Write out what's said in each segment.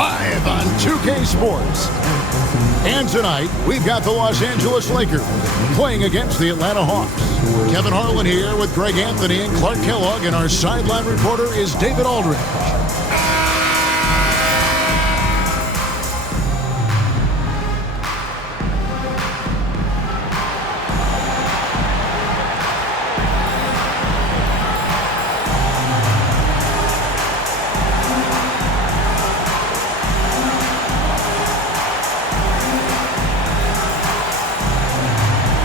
live on 2K Sports. And tonight, we've got the Los Angeles Lakers playing against the Atlanta Hawks. Kevin Harlan here with Greg Anthony and Clark Kellogg, and our sideline reporter is David Aldridge.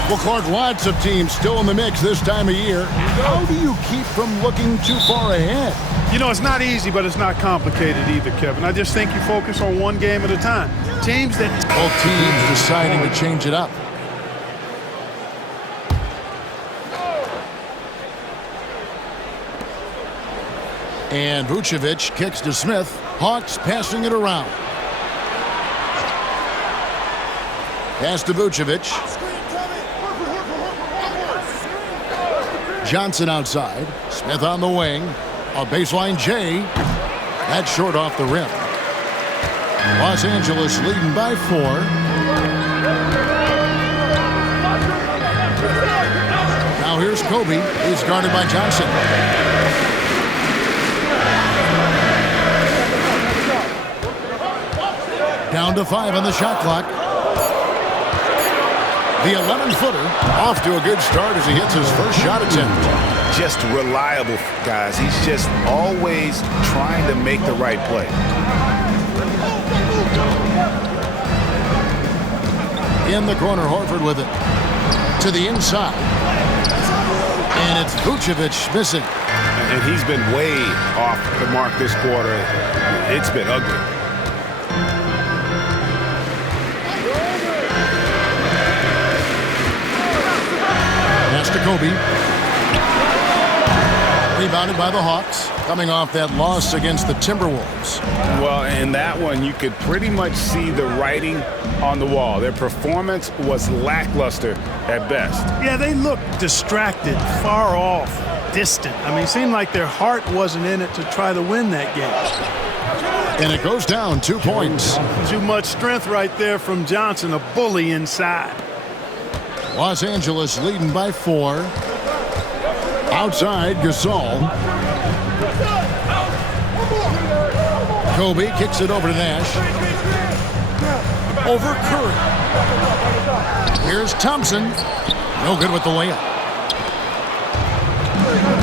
Well, Clark, lots of teams still in the mix this time of year. How do you keep from looking too far ahead? You know, it's not easy, but it's not complicated either, Kevin. I just think you focus on one game at a time. Teams that... Both teams deciding to change it up. And Vucevic kicks to Smith. Hawks passing it around. Pass to Vucevic. Johnson outside. Smith on the wing. A baseline J. That's short off the rim. Los Angeles leading by 4. Now here's Kobe. He's guarded by Johnson. Down to 5 on the shot clock. The 11-footer off to a good start as he hits his first shot attempt. Just reliable, guys. He's just always trying to make the right play. In the corner, Horford with it. To the inside. And it's Vucevic missing. And he's been way off the mark this quarter. It's been ugly. To Kobe. Rebounded by the Hawks, coming off that loss against the Timberwolves. Well, in that one, you could pretty much see the writing on the wall. Their performance was lackluster at best. Yeah, they looked distracted, far off, distant. I mean, it seemed like their heart wasn't in it to try to win that game. And it goes down 2 points. Too much strength right there from Johnson, a bully inside. Los Angeles leading by 4. Outside, Gasol. Kobe kicks it over to Nash. Over Curry. Here's Thompson. No good with the layup.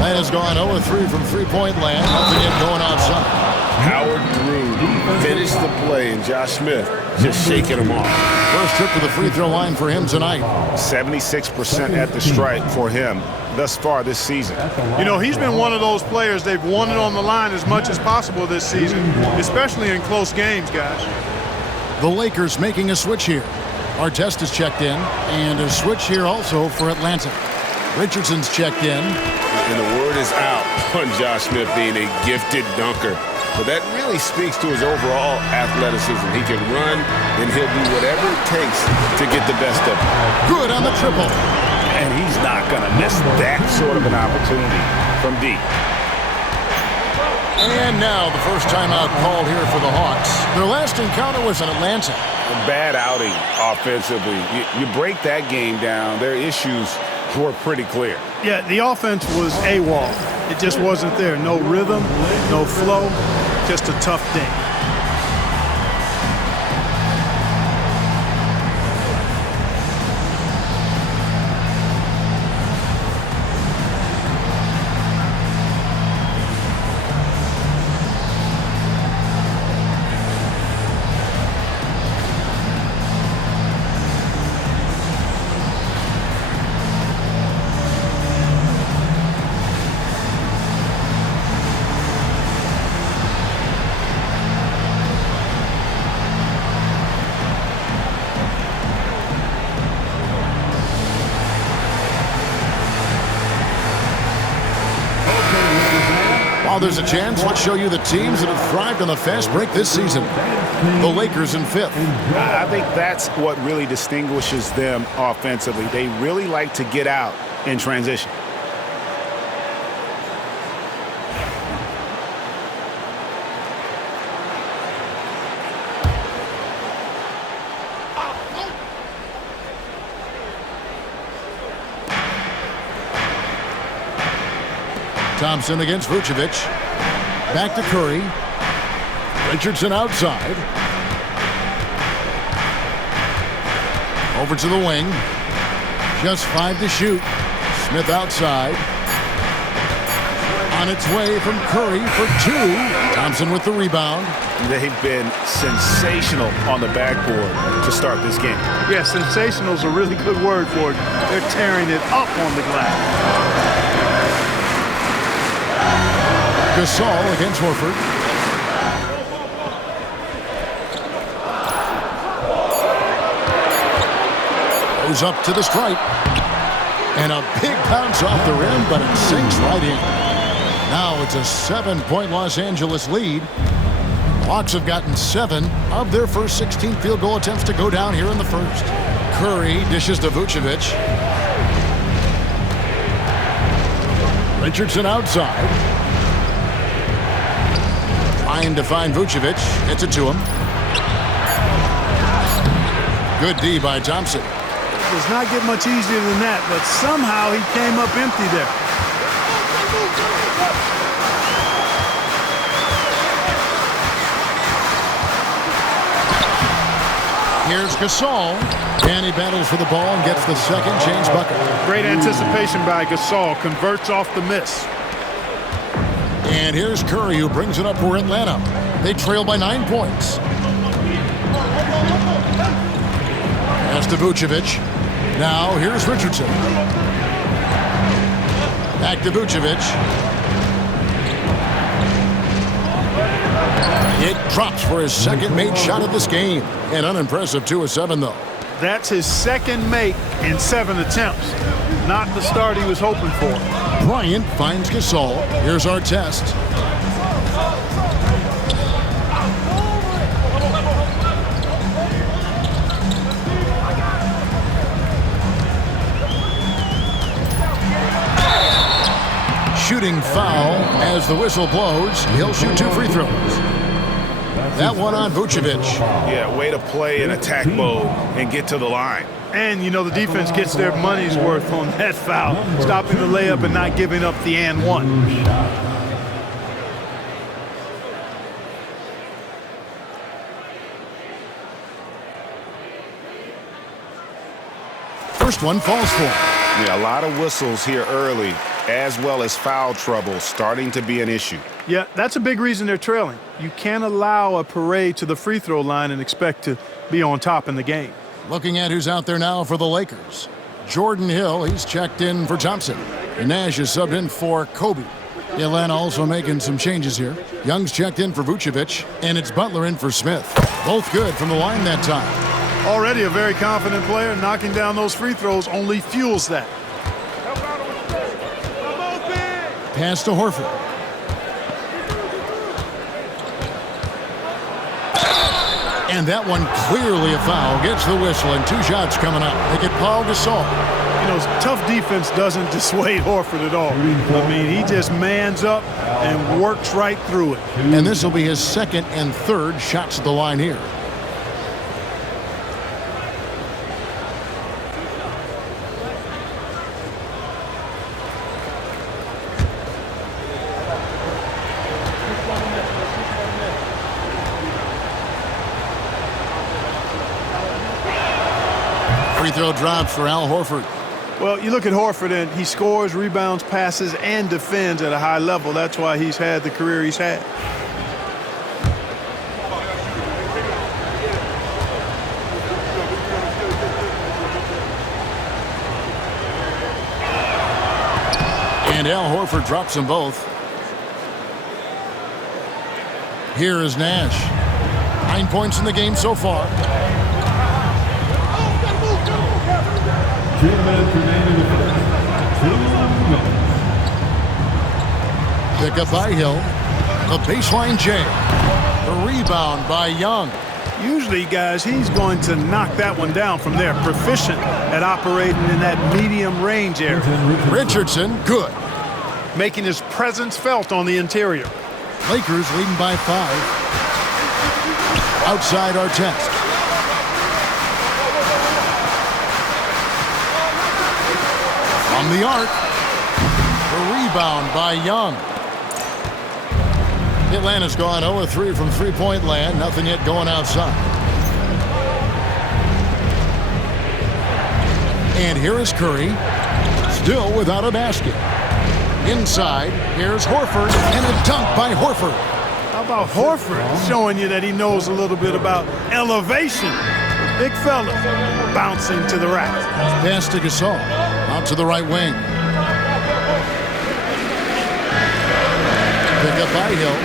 That has gone 0-3 from three-point land. Nothing yet going outside. Howard Drew finished the play, and Josh Smith just shaking him off. First trip to the free throw line for him tonight. 76% at the stripe for him thus far this season. You know, he's been one of those players they've wanted on the line as much as possible this season, especially in close games, guys. The Lakers making a switch here. Artest is checked in, and a switch here also for Atlanta. Richardson's checked in. And the word is out on Josh Smith being a gifted dunker. But that really speaks to his overall athleticism. He can run, and he'll do whatever it takes to get the best of him. Good on the triple. And he's not going to miss that sort of an opportunity from deep. And now the first timeout called here for the Hawks. Their last encounter was in Atlanta. A bad outing offensively. You break that game down, their issues were pretty clear. Yeah, the offense was AWOL. It just wasn't there. No rhythm, no flow, just a tough day. While there's a chance, let's show you the teams that have thrived on the fast break this season. The Lakers in 5th. I think that's what really distinguishes them offensively. They really like to get out in transition. Thompson against Vucevic. Back to Curry. Richardson outside. Over to the wing. Just 5 to shoot. Smith outside. On its way from Curry for 2. Thompson with the rebound. They've been sensational on the backboard to start this game. Yeah, sensational is a really good word for it. They're tearing it up on the glass. Gasol against Horford. Goes up to the stripe. And a big bounce off the rim, but it sinks right in. Now it's a 7-point Los Angeles lead. Hawks have gotten 7 of their first 16 field goal attempts to go down here in the first. Curry dishes to Vucevic. Richardson outside. Trying to find Vucevic. Gets it to him. Good D by Thompson. It does not get much easier than that, but somehow he came up empty there. Here's Gasol, and he battles for the ball and gets the second change bucket. Great anticipation by Gasol, converts off the miss. And here's Curry, who brings it up for Atlanta. They trail by 9 points. Pass to Vucevic. Now here's Richardson. Back to Vucevic. It drops for his second made shot of this game. An unimpressive 2 of 7, though. That's his second make in 7 attempts. Not the start he was hoping for. Bryant finds Gasol. Here's our test. Shooting foul as the whistle blows. He'll shoot 2 free throws. That one on Vucevic. Yeah, way to play in attack mode and get to the line. And, you know, the defense gets their money's worth on that foul, stopping the layup and not giving up the and one. First one falls for him. Yeah, a lot of whistles here early, as well as foul trouble starting to be an issue. Yeah, that's a big reason they're trailing. You can't allow a parade to the free throw line and expect to be on top in the game. Looking at who's out there now for the Lakers. Jordan Hill, he's checked in for Thompson. And Nash is subbed in for Kobe. Atlanta also making some changes here. Young's checked in for Vucevic, and it's Butler in for Smith. Both good from the line that time. Already a very confident player. Knocking down those free throws only fuels that. Pass to Horford. And that one clearly a foul. Gets the whistle and 2 shots coming up. They get Paul Gasol. You know, tough defense doesn't dissuade Horford at all. I mean, he just mans up and works right through it. And this will be his second and third shots at the line here. Free throw drops for Al Horford. Well, you look at Horford, and he scores, rebounds, passes, and defends at a high level. That's why he's had the career he's had. And Al Horford drops them both. Here is Nash. 9 points in the game so far. 2 minutes remaining in the first. 2 minutes. Pick up by Hill. The baseline J. The rebound by Young. Usually, guys, he's going to knock that one down from there. Proficient at operating in that medium range area. Richardson, good. Making his presence felt on the interior. Lakers leading by 5. Outside our test. From the arc. The rebound by Young. Atlanta's gone 0-3 from three-point land. Nothing yet going outside. And here is Curry, still without a basket. Inside, here's Horford, and a dunk by Horford. How about Horford showing you that he knows a little bit about elevation? Big fella bouncing to the rack. Pass to Gasol, out to the right wing. Pick up by Hill.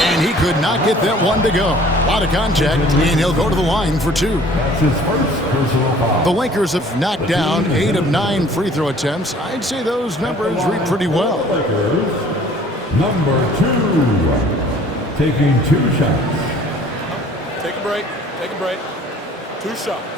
And he could not get that one to go. A lot of contact, and he'll go to the line for two. That's his first personal foul. The Lakers have knocked down 8 of 9 free throw attempts. I'd say those numbers read pretty well. Lakers, number 2, taking 2 shots. Take a break. Take a break. 2 shots.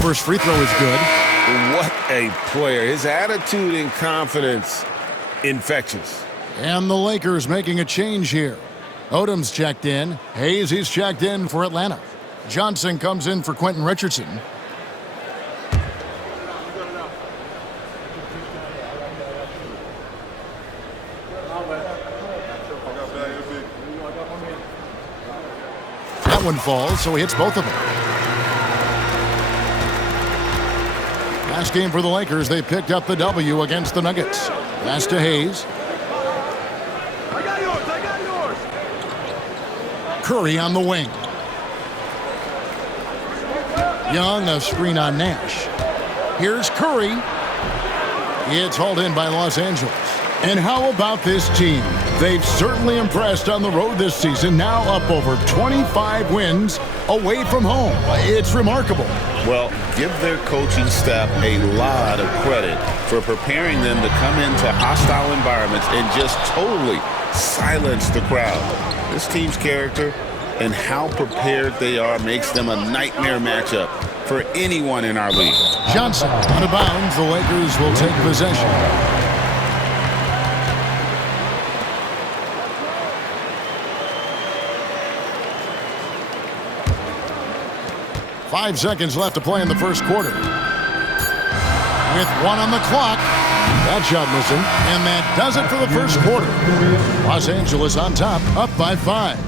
First free throw is good. What a player. His attitude and confidence, infectious. And the Lakers making a change here. Odom's checked in. Hayes, he's checked in for Atlanta. Johnson comes in for Quentin Richardson. That one falls, so he hits both of them. Last game for the Lakers, they picked up the W against the Nuggets. Pass to Hayes. I got yours. Curry on the wing. Young, a screen on Nash. Here's Curry. It's hauled in by Los Angeles. And how about this team? They've certainly impressed on the road this season, now up over 25 wins away from home. It's remarkable. Well, give their coaching staff a lot of credit for preparing them to come into hostile environments and just totally silence the crowd. This team's character and how prepared they are makes them a nightmare matchup for anyone in our league. Johnson out of bounds. The Lakers will take possession. Five seconds left to play in the first quarter. With 1 on the clock. That shot missing. And that does it for the first quarter. Los Angeles on top, up by 5.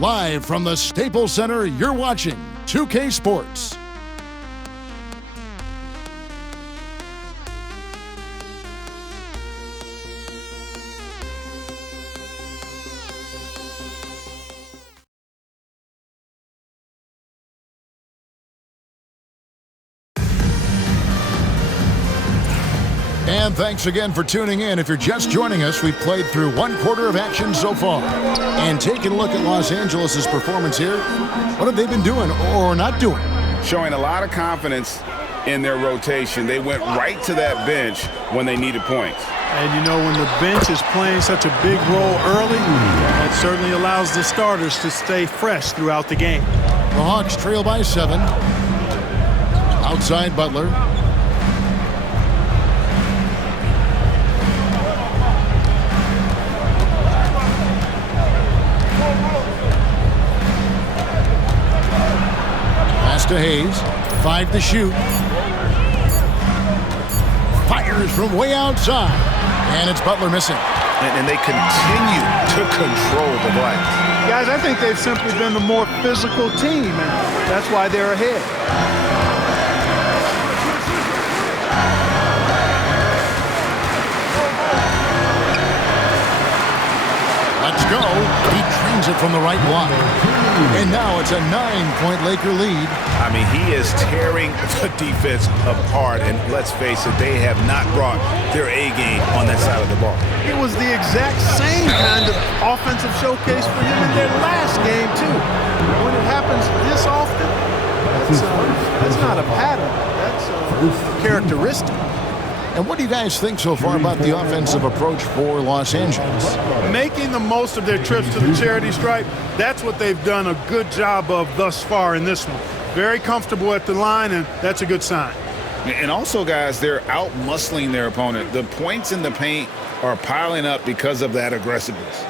Live from the Staples Center, you're watching 2K Sports. And thanks again for tuning in. If you're just joining us, we've played through 1 quarter of action so far. And taking a look at Los Angeles' performance here, what have they been doing or not doing? Showing a lot of confidence in their rotation. They went right to that bench when they needed points. And you know, when the bench is playing such a big role early, that certainly allows the starters to stay fresh throughout the game. The Hawks trail by 7. Outside Butler. To Hayes, 5 to shoot. Fires from way outside, and it's Butler missing. And they continue to control the Blacks. Guys, I think they've simply been the more physical team, and that's why they're ahead. Let's go. He trains it from the right block. And now it's a 9-point Laker lead. I mean, he is tearing the defense apart, and let's face it, they have not brought their A game on that side of the ball. It was the exact same kind of offensive showcase for him in their last game, too. When it happens this often, that's not a pattern. That's a characteristic. And what do you guys think so far about the offensive approach for Los Angeles? Making the most of their trips to the charity stripe, that's what they've done a good job of thus far in this one. Very comfortable at the line, and that's a good sign. And also, guys, they're out-muscling their opponent. The points in the paint are piling up because of that aggressiveness.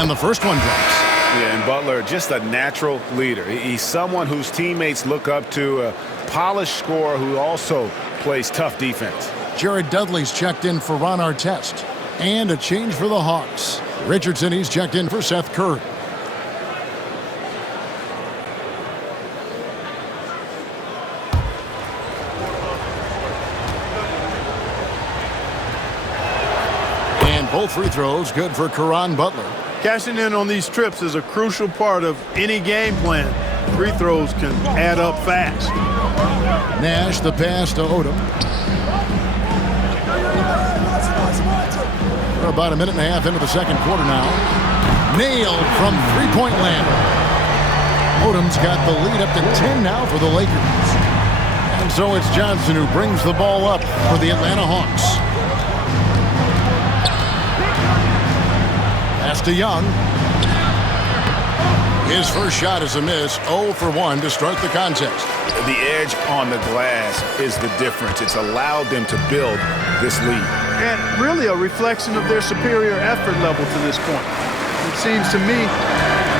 And the first one drops. Yeah, and Butler, just a natural leader. He's someone whose teammates look up to, a polished scorer who also plays tough defense. Jared Dudley's checked in for Ron Artest. And a change for the Hawks. Richardson, he's checked in for Seth Curry. And both free throws good for Caron Butler. Cashing in on these trips is a crucial part of any game plan. Free throws can add up fast. Nash, the pass to Odom. We're about a minute and a half into the second quarter now. Nailed from three-point land. Odom's got the lead up to 10 now for the Lakers. And so it's Johnson who brings the ball up for the Atlanta Hawks. Pass to Young. His first shot is a miss. 0 for 1 to start the contest. The edge on the glass is the difference. It's allowed them to build this lead. And really a reflection of their superior effort level to this point. It seems to me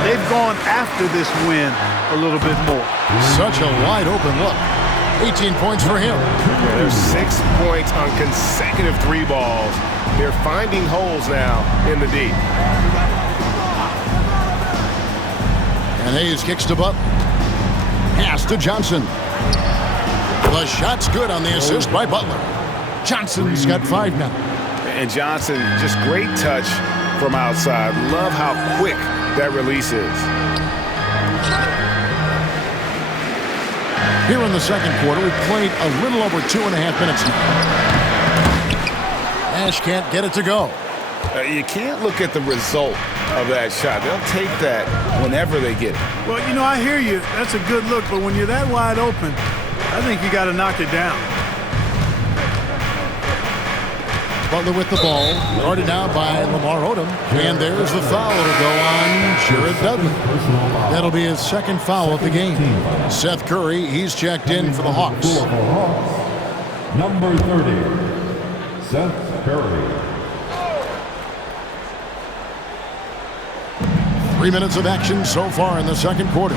they've gone after this win a little bit more. Such a wide open look. 18 points for him. There's 6 points on consecutive three balls. They're finding holes now in the D. And Hayes kicks to Butler. Pass to Johnson. The shot's good on the assist by Butler. Johnson's got 5 now. And Johnson, just great touch from outside. Love how quick that release is. Here in the second quarter, we've played a little over 2.5 minutes now. Nash can't get it to go. You can't look at the result of that shot. They'll take that whenever they get it. Well, you know, I hear you. That's a good look, but when you're that wide open, I think you got to knock it down. Butler with the ball, guarded now by Lamar Odom. And there's the foul. It'll go on Jared Dudley. That'll be his second foul of the game. Seth Curry, he's checked in for the Hawks. Number 30, Seth Curry. 3 minutes of action so far in the second quarter.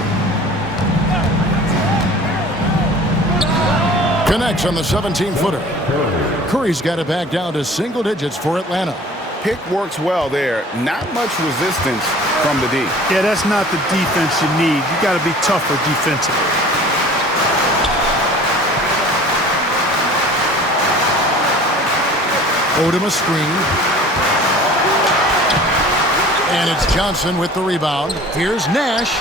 Connects on the 17-footer. Curry's got it back down to single digits for Atlanta. Pick works well there. Not much resistance from the D. Yeah, that's not the defense you need. You got to be tougher defensively. Odom a screen. And it's Johnson with the rebound. Here's Nash.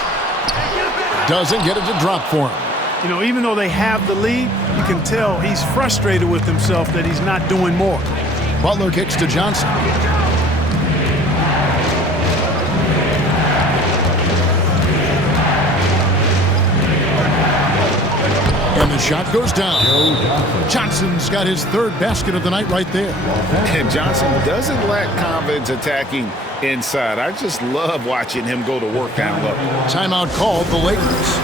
Doesn't get it to drop for him. You know, even though they have the lead, you can tell he's frustrated with himself that he's not doing more. Butler kicks to Johnson. And the shot goes down. Johnson's got his third basket of the night right there. And Johnson doesn't lack confidence attacking inside. I just love watching him go to work down low. Timeout called the Lakers.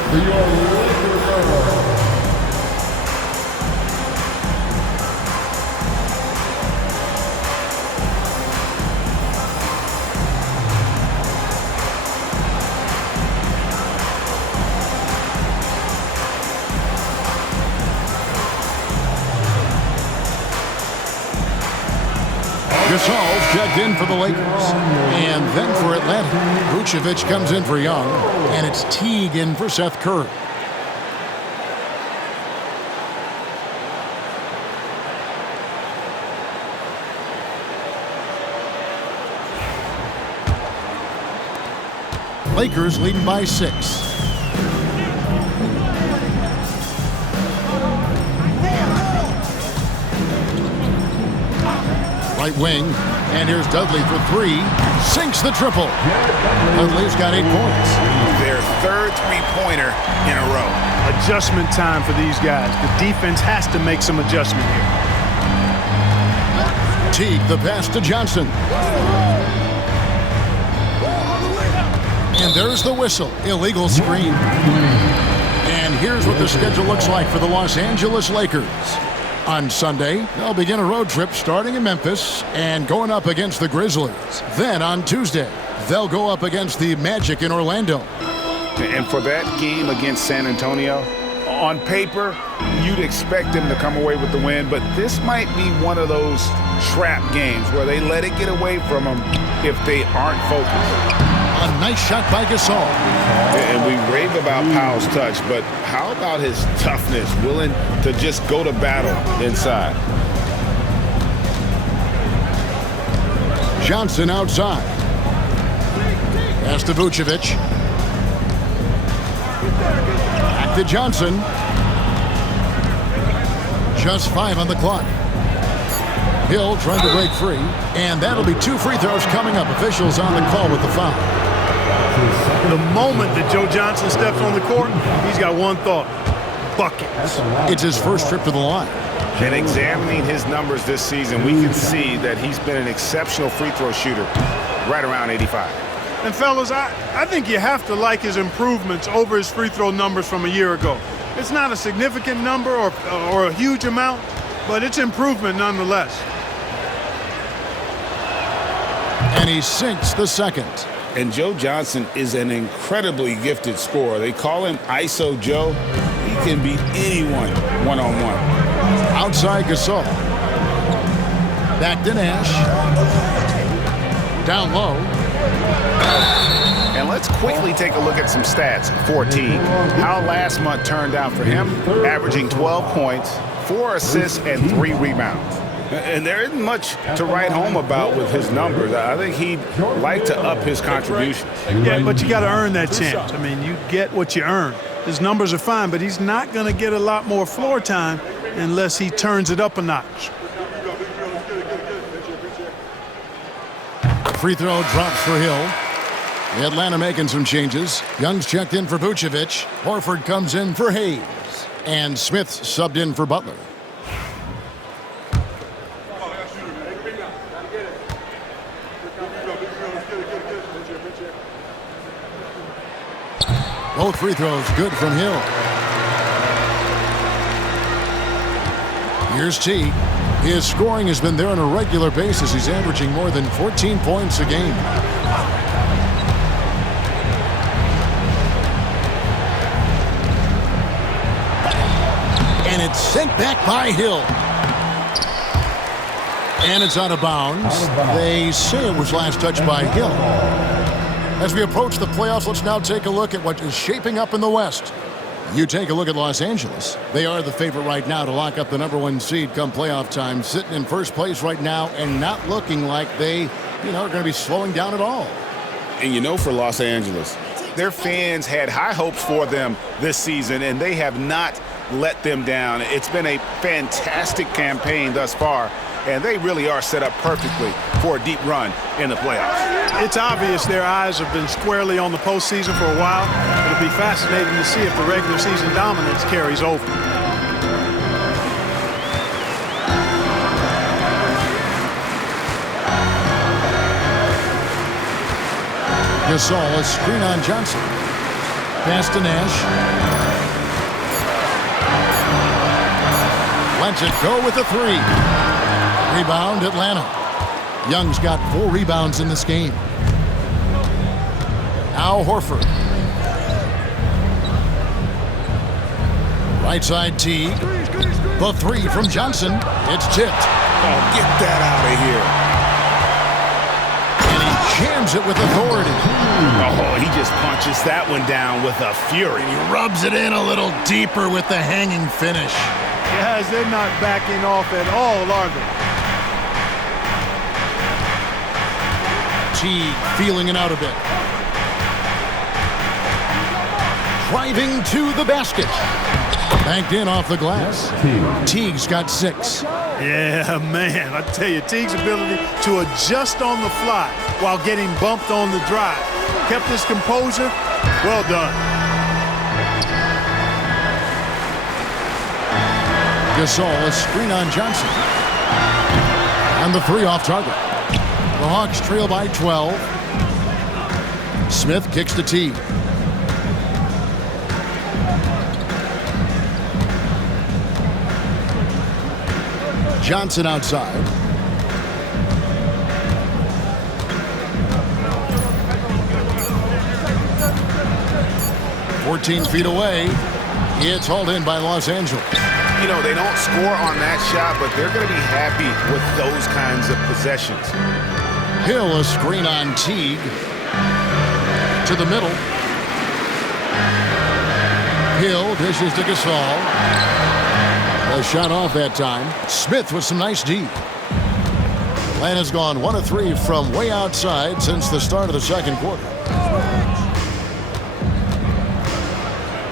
Gasol's checked in for the Lakers. And then for Atlanta, Vucevic comes in for Young. And it's Teague in for Seth Curry. Lakers leading by 6. Right wing, and here's Dudley for 3. Sinks the triple. Dudley's got 8 points. Their third three-pointer in a row. Adjustment time for these guys. The defense has to make some adjustment here. Teague, the pass to Johnson. And there's the whistle. Illegal screen. And here's what the schedule looks like for the Los Angeles Lakers. On Sunday, they'll begin a road trip starting in Memphis and going up against the Grizzlies. Then on Tuesday, they'll go up against the Magic in Orlando. And for that game against San Antonio, on paper, you'd expect them to come away with the win, but this might be one of those trap games where they let it get away from them if they aren't focused. A nice shot by Gasol. And we rave about Powell's touch, but how about his toughness, willing to just go to battle inside? Johnson outside. Pass to Vucevic. Back to Johnson. Just 5 on the clock. Hill trying to break free, and that'll be 2 free throws coming up. Officials on the call with the foul. The moment that Joe Johnson steps on the court, he's got one thought: buckets. It's his first trip to the line. And examining his numbers this season, we can see that he's been an exceptional free throw shooter, right around 85. And fellas, I think you have to like his improvements over his free throw numbers from a year ago. It's not a significant number or a huge amount, but it's improvement nonetheless. And he sinks the second. And Joe Johnson is an incredibly gifted scorer. They call him ISO Joe. He can beat anyone one-on-one. Outside Gasol. Back to Nash. Down low. And let's quickly take a look at some stats for Teague. How last month turned out for him, averaging 12 points, 4 assists, and 3 rebounds. And there isn't much to write home about with his numbers. I think he'd like to up his contributions. Yeah, but you got to earn that chance. I mean, you get what you earn. His numbers are fine, but he's not going to get a lot more floor time unless he turns it up a notch. Free throw drops for Hill. Atlanta making some changes. Young's checked in for Vucevic. Horford comes in for Hayes. And Smith's subbed in for Butler. Both free throws good from Hill. Here's Teague. His scoring has been there on a regular basis. He's averaging more than 14 points a game. And it's sent back by Hill. And it's out of bounds. They say it was last touched by Hill. As we approach the playoffs, let's now take a look at what is shaping up in the West. You take a look at Los Angeles. They are the favorite right now to lock up the #1 seed come playoff time, sitting in first place right now and not looking like they, are going to be slowing down at all. And for Los Angeles, their fans had high hopes for them this season, and they have not let them down. It's been a fantastic campaign thus far, and they really are set up perfectly for a deep run in the playoffs. It's obvious their eyes have been squarely on the postseason for a while. It'll be fascinating to see if the regular season dominance carries over. Gasol, a screen on Johnson. Pass to Nash. Lets it go with the 3. Rebound, Atlanta. Young's got 4 rebounds in this game. Now Horford. Right side Teague. The 3 from Johnson. It's tipped. Oh, get that out of here. And he jams it with authority. Oh, he just punches that one down with a fury. He rubs it in a little deeper with the hanging finish. Guys, they're not backing off at all, are they? Teague feeling it out a bit. Driving to the basket. Banked in off the glass. Teague's got 6. Yeah, man. I tell you, Teague's ability to adjust on the fly while getting bumped on the drive. Kept his composure. Well done. Gasol, a screen on Johnson. And the 3 off target. The Hawks trail by 12. Smith kicks to Teague. Johnson outside. "14 feet away." It's hauled in by Los Angeles. You know, they don't score on that shot, but they're going to be happy with those kinds of possessions. Hill, a screen on Teague. To the middle. Hill dishes to Gasol. A shot off that time. Smith with some nice D. Atlanta's gone 1 of 3 from way outside since the start of the second quarter.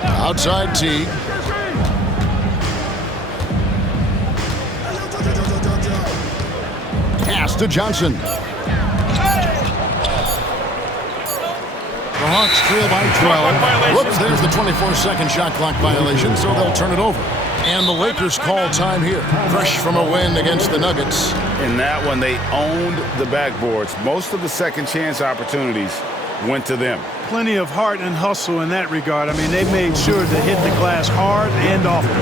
Outside Teague. Pass to Johnson. The Hawks trail by 12. Whoops, there's the 24-second shot clock violation, so they'll turn it over. And the Lakers call time here, fresh from a win against the Nuggets. In that one, they owned the backboards. Most of the second chance opportunities went to them. Plenty of heart and hustle in that regard. I mean, they made sure to hit the glass hard and often.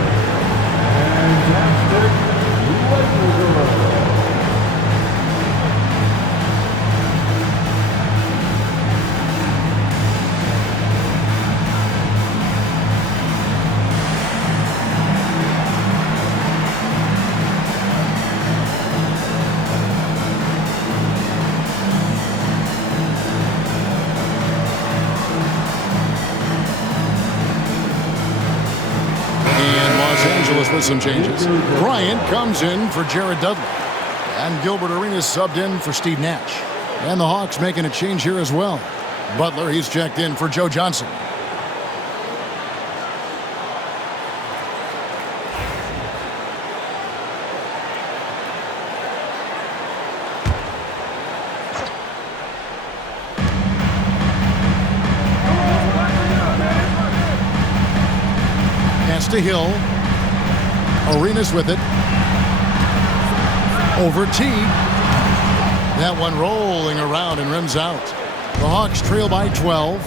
With some changes. Bryant comes in for Jared Dudley. And Gilbert Arenas subbed in for Steve Nash. And the Hawks making a change here as well. Butler, he's checked in for Joe Johnson. Pass to Hill. Arenas with it. Over Teague. That one rolling around and rims out. The Hawks trail by 12.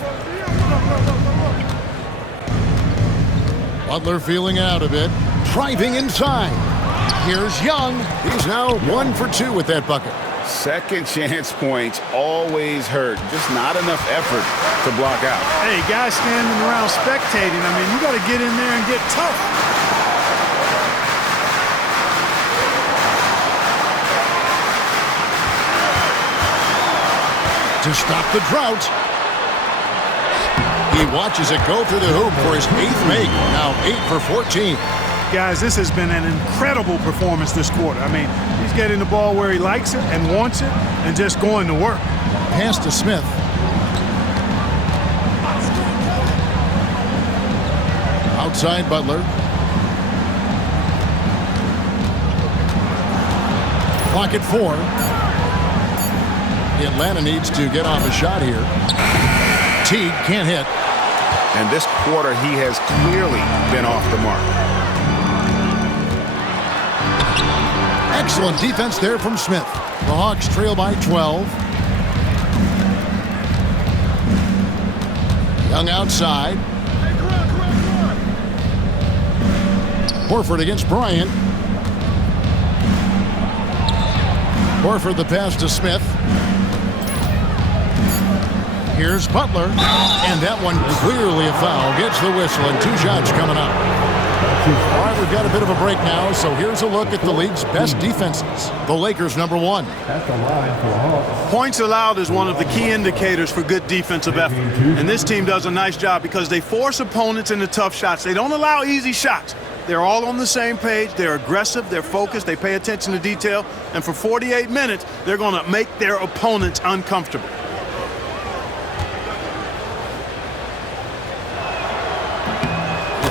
Butler feeling out a bit. Driving inside. Here's Young. He's now 1 for 2 with that bucket. Second chance points always hurt. Just not enough effort to block out. Hey, guys standing around spectating. I mean, you got to get in there and get tough. To stop the drought. He watches it go through the hoop for his 8th make. Now 8 for 14. Guys, this has been an incredible performance this quarter. I mean, he's getting the ball where he likes it and wants it and just going to work. Pass to Smith. Outside Butler. Clock at 4. Atlanta needs to get off a shot here. Teague can't hit. And this quarter, he has clearly been off the mark. Excellent defense there from Smith. The Hawks trail by 12. Young outside. Horford against Bryant. Horford the pass to Smith. Here's Butler, and that one clearly a foul. Gets the whistle, and 2 shots coming up. All right, we've got a bit of a break now, so here's a look at the league's best defenses. The Lakers, number 1. Points allowed is one of the key indicators for good defensive effort. And this team does a nice job because they force opponents into tough shots. They don't allow easy shots. They're all on the same page. They're aggressive. They're focused. They pay attention to detail. And for 48 minutes, they're going to make their opponents uncomfortable.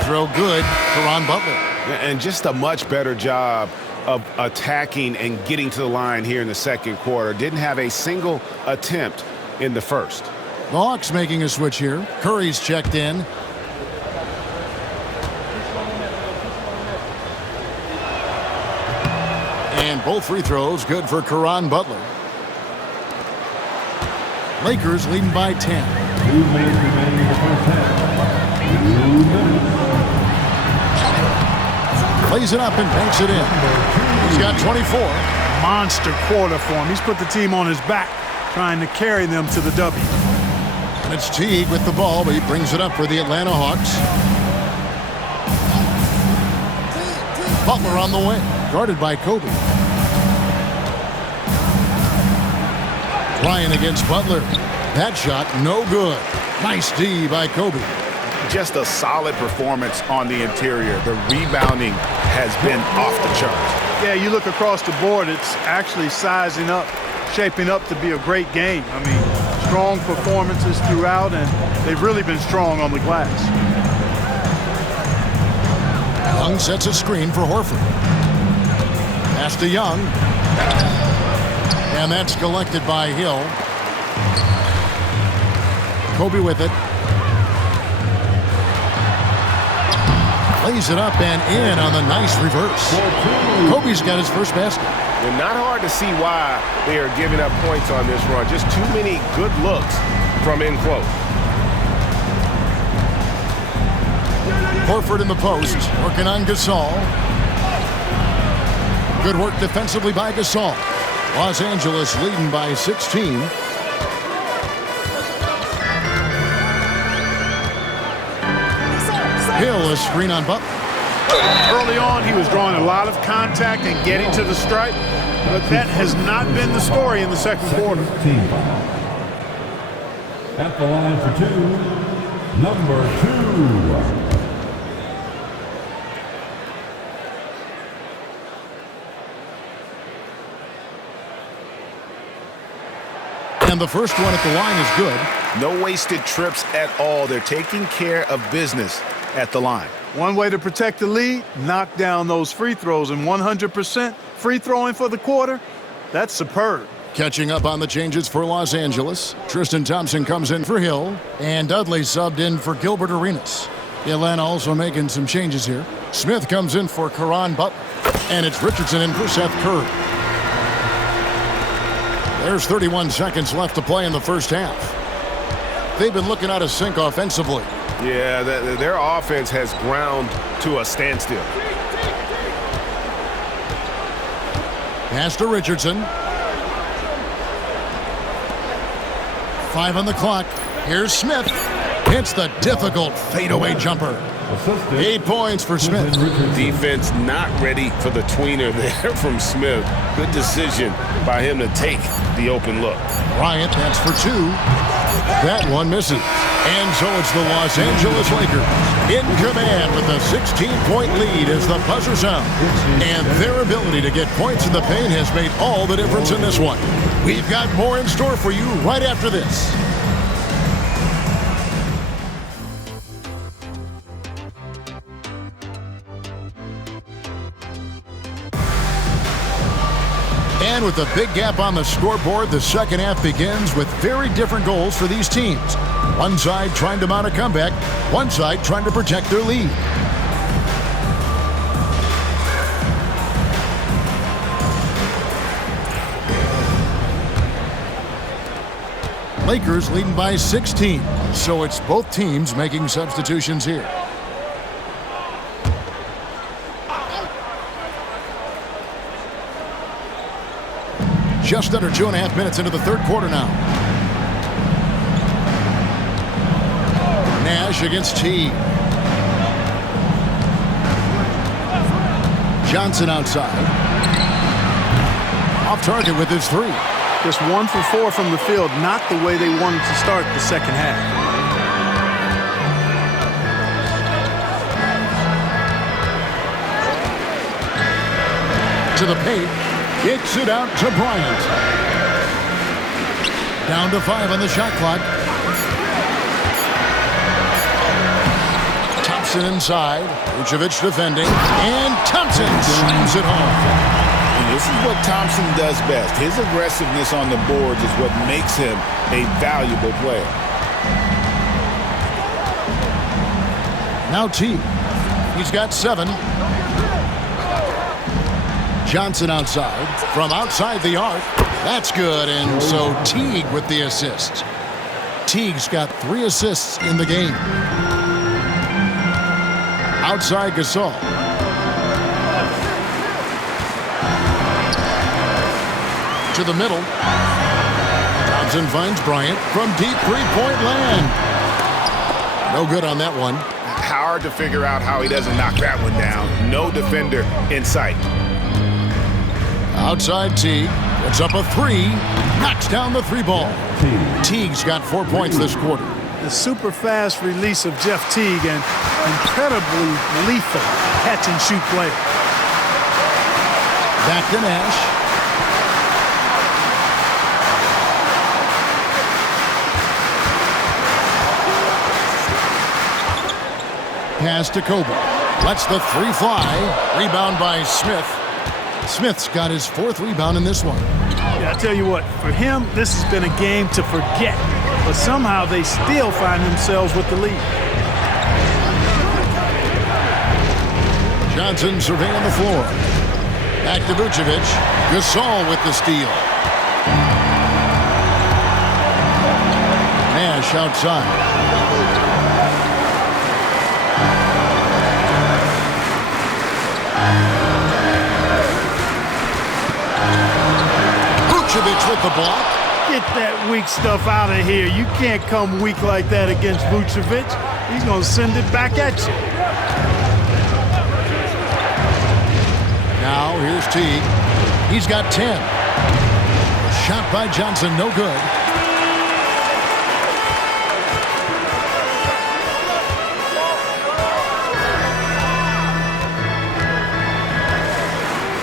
Throw good for Ron Butler. And just a much better job of attacking and getting to the line here in the second quarter. Didn't have a single attempt in the first. The Hawks making a switch here. Curry's checked in. And both free throws good for Caron Butler. Lakers leading by 10. 2 minutes remaining in the first half. 2 minutes. Plays it up and banks it in. He's got 24. Monster quarter for him. He's put the team on his back, trying to carry them to the W. And it's Teague with the ball, but he brings it up for the Atlanta Hawks. Butler on the wing, guarded by Kobe. Ryan against Butler. That shot, no good. Nice D by Kobe. Just a solid performance on the interior. The rebounding has been off the charts. Yeah, you look across the board, it's actually sizing up, shaping up to be a great game. I mean, strong performances throughout, and they've really been strong on the glass. Young sets a screen for Horford. Pass to Young. And that's collected by Hill. Kobe with it. Lays it up and in on the nice reverse. Kobe's got his first basket. Well, not hard to see why they are giving up points on this run. Just too many good looks from in close. Horford in the post, working on Gasol. Good work defensively by Gasol. Los Angeles leading by 16. Hill, a screen on Butler. Early on, he was drawing a lot of contact and getting to the stripe, but that has not been the story in the second quarter. At the line for 2, number 2. And the first one at the line is good. No wasted trips at all. They're taking care of business at the line. One way to protect the lead, knock down those free throws, and 100% free throwing for the quarter, that's superb. Catching up on the changes for Los Angeles. Tristan Thompson comes in for Hill, and Dudley subbed in for Gilbert Arenas. Atlanta also making some changes here. Smith comes in for Caron Butler, and it's Richardson in for Seth Curry. There's 31 seconds left to play in the first half. They've been looking out of sync offensively. Yeah, their offense has ground to a standstill. Pass to Richardson. 5 on the clock. Here's Smith. Hits the difficult fadeaway jumper. 8 points for Smith. Defense not ready for the tweener there from Smith. Good decision by him to take the open look. Bryant, that's for 2. That one misses. And so it's the Los Angeles Lakers in command with a 16-point lead as the buzzer sounds. And their ability to get points in the paint has made all the difference in this one. We've got more in store for you right after this. And with a big gap on the scoreboard, the second half begins with very different goals for these teams. One side trying to mount a comeback, one side trying to protect their lead. Lakers leading by 16, so it's both teams making substitutions here. Just under 2.5 minutes into the third quarter now. Nash against Teague. Johnson outside. Off target with his 3. Just 1 for 4 from the field, not the way they wanted to start the second half. To the paint. Kicks it out to Bryant. Down to 5 on the shot clock. Thompson inside. Vucevic defending. And Thompson slams it home. And this is what Thompson does best. His aggressiveness on the boards is what makes him a valuable player. Now T. He's got 7. Johnson outside. From outside the arc. That's good, and so Teague with the assist. Teague's got 3 assists in the game. Outside Gasol. To the middle. Johnson finds Bryant from deep three-point land. No good on that one. Hard to figure out how he doesn't knock that one down. No defender in sight. Outside Teague. Puts up a 3. Knocks down the 3 ball. Teague's got 4 points this quarter. The super fast release of Jeff Teague and incredibly lethal catch-and-shoot play. Back to Nash. Pass to Kobe. Lets the 3 fly. Rebound by Smith. Smith's got his 4th rebound in this one. Yeah, I tell you what, for him, this has been a game to forget. But somehow they still find themselves with the lead. Johnson surveying the floor. Back to Vucevic. Gasol with the steal. Nash outside. Vucevic with the block. Get that weak stuff out of here. You can't come weak like that against Vucevic. He's going to send it back at you. Now here's Teague. He's got 10. Shot by Johnson, no good.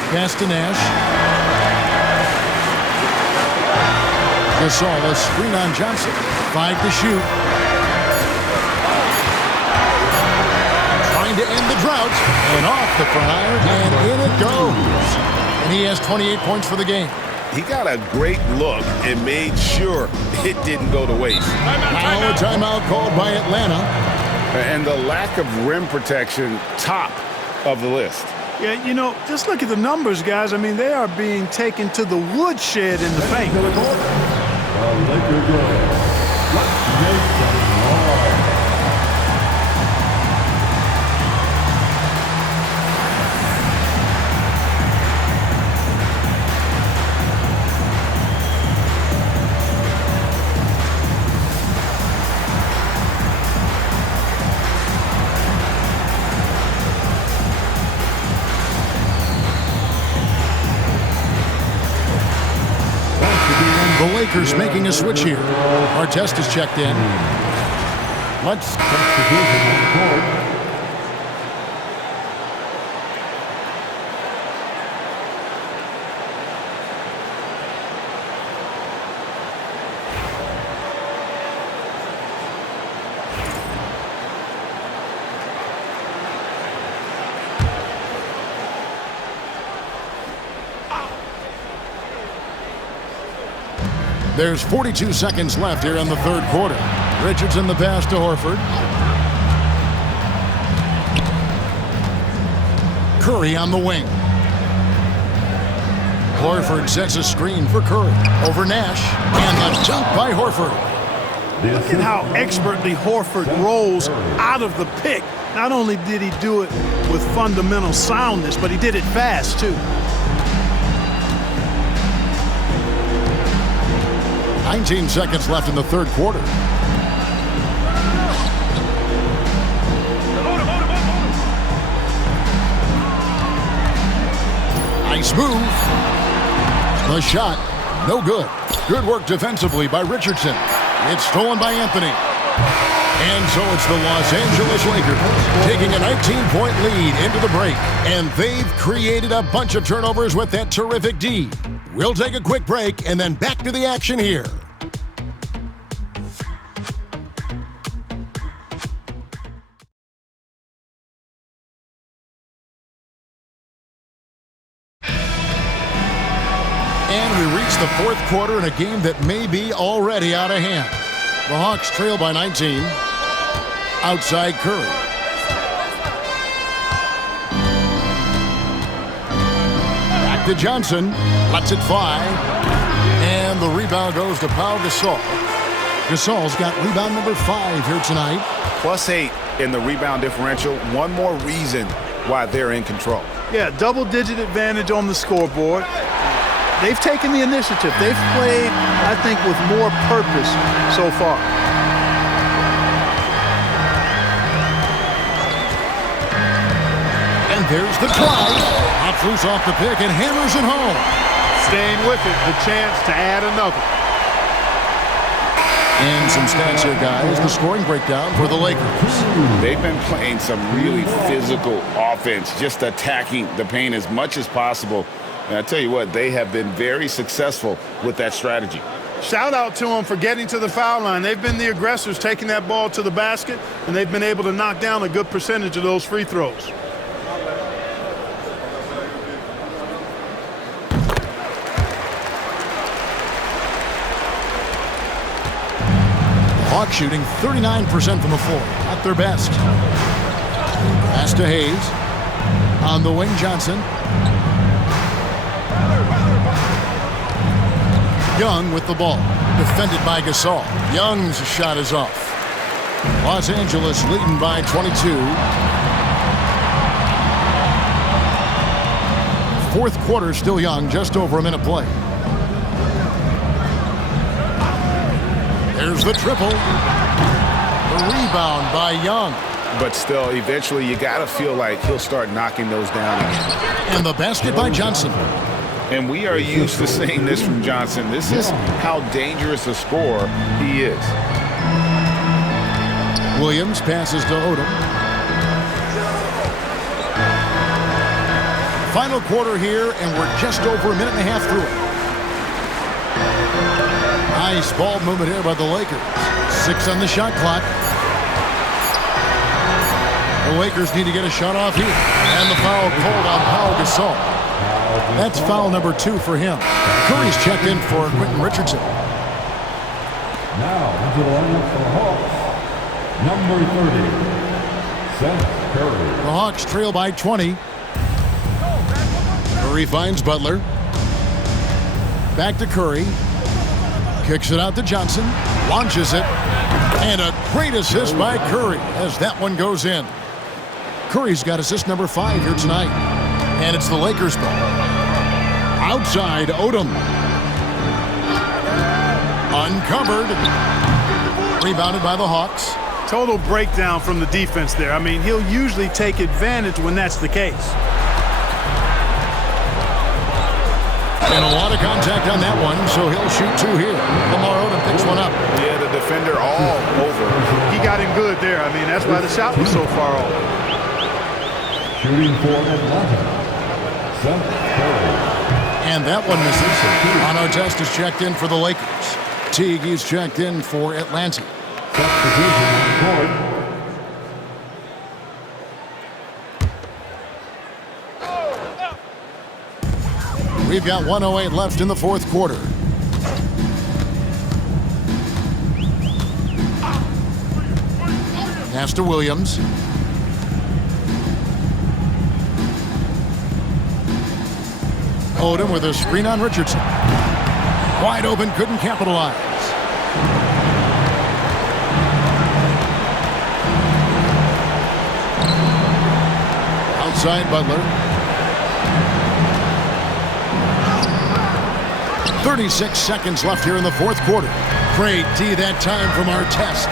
Pass to Nash. Gasol, a screen on Johnson. 5 to shoot. Trying to end the drought. And off the fire, and in it goes. And he has 28 points for the game. He got a great look and made sure it didn't go to waste. Now a timeout called by Atlanta. And the lack of rim protection, top of the list. Yeah, you know, just look at the numbers, guys. I mean, they are being taken to the woodshed in the paint. Laker go. Jason Hall. The Lakers making a switch here. Artest is checked in. Let's Substitution on court. There's 42 seconds left here in the third quarter. Richardson the pass to Horford. Curry on the wing. Horford sets a screen for Curry. Over Nash. And the dunk by Horford. Look at how expertly Horford rolls out of the pick. Not only did he do it with fundamental soundness, but he did it fast, too. 19 seconds left in the third quarter. Nice move. The shot, no good. Good work defensively by Richardson. It's stolen by Anthony. And so it's the Los Angeles Lakers taking a 19-point lead into the break. And they've created a bunch of turnovers with that terrific D. We'll take a quick break and then back to the action here. And we reach the fourth quarter in a game that may be already out of hand. The Hawks trail by 19. Outside Curry. Back to Johnson. Lets it fly. And the rebound goes to Pau Gasol. Gasol's got rebound number 5 here tonight. +8 in the rebound differential. One more reason why they're in control. Yeah, double-digit advantage on the scoreboard. They've taken the initiative. They've played, I think, with more purpose so far. And there's the drive. Hops loose off the pick and hammers it home. Staying with it, the chance to add another. And some stats here, guys. The scoring breakdown for the Lakers. They've been playing some really physical offense, just attacking the paint as much as possible. And I tell you what, they have been very successful with that strategy. Shout out to them for getting to the foul line. They've been the aggressors, taking that ball to the basket, and they've been able to knock down a good percentage of those free throws. Hawks shooting 39% from the floor. At their best. Pass to Hayes. On the wing, Johnson. Young with the ball. Defended by Gasol. Young's shot is off. Los Angeles leading by 22. Fourth quarter still Young. Just over a minute play. There's the triple. The rebound by Young. But still, eventually, you got to feel like he'll start knocking those down again. And the basket by Johnson. And we are used to seeing this from Johnson. This is how dangerous a scorer he is. Williams passes to Odom. Final quarter here, and we're just over a minute and a half through it. Nice ball movement here by the Lakers. 6 on the shot clock. The Lakers need to get a shot off here. And the foul called on Pau Gasol. That's foul number 2 for him. Curry's checked in for Quentin Richardson. Now into the lineup for the Hawks, number 30, Seth Curry. The Hawks trail by 20. Curry finds Butler. Back to Curry. Kicks it out to Johnson. Launches it. And a great assist by Curry as that one goes in. Curry's got assist number 5 here tonight. And it's the Lakers ball. Outside, Odom. Uncovered. Rebounded by the Hawks. Total breakdown from the defense there. I mean, he'll usually take advantage when that's the case. And a lot of contact on that one, so he'll shoot 2 here. Lamar Odom picks one up. Yeah, the defender all over. He got him good there. I mean, that's why the shot was so far off. Shooting for Atlanta, Seth Curry. And that one misses. Artest is checked in for the Lakers. Teague is checked in for Atlanta. Set position on court. We've got 1:08 left in the fourth quarter. Pass to Williams. Odom with a screen on Richardson. Wide open, couldn't capitalize. Outside Butler. 36 seconds left here in the fourth quarter. Great D that time from Artest.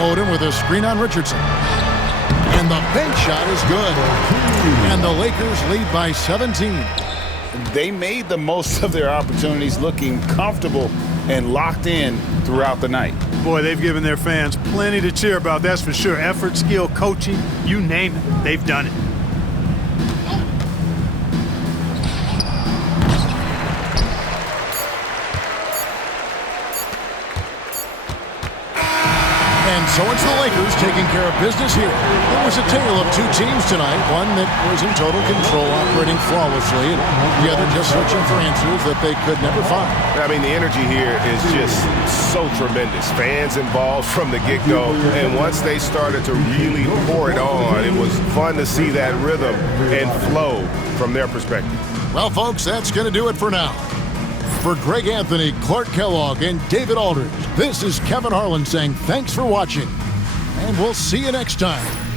Odom with a screen on Richardson. And the bank shot is good. And the Lakers lead by 17. They made the most of their opportunities, looking comfortable and locked in throughout the night. Boy, they've given their fans plenty to cheer about, that's for sure. Effort, skill, coaching, you name it, they've done it. So it's the Lakers taking care of business here. It was a tale of two teams tonight, one that was in total control, operating flawlessly, and the other just searching for answers that they could never find. I mean, the energy here is just so tremendous. Fans involved from the get-go, and once they started to really pour it on, it was fun to see that rhythm and flow from their perspective. Well, folks, that's going to do it for now. For Greg Anthony, Clark Kellogg, and David Aldridge, this is Kevin Harlan saying thanks for watching, and we'll see you next time.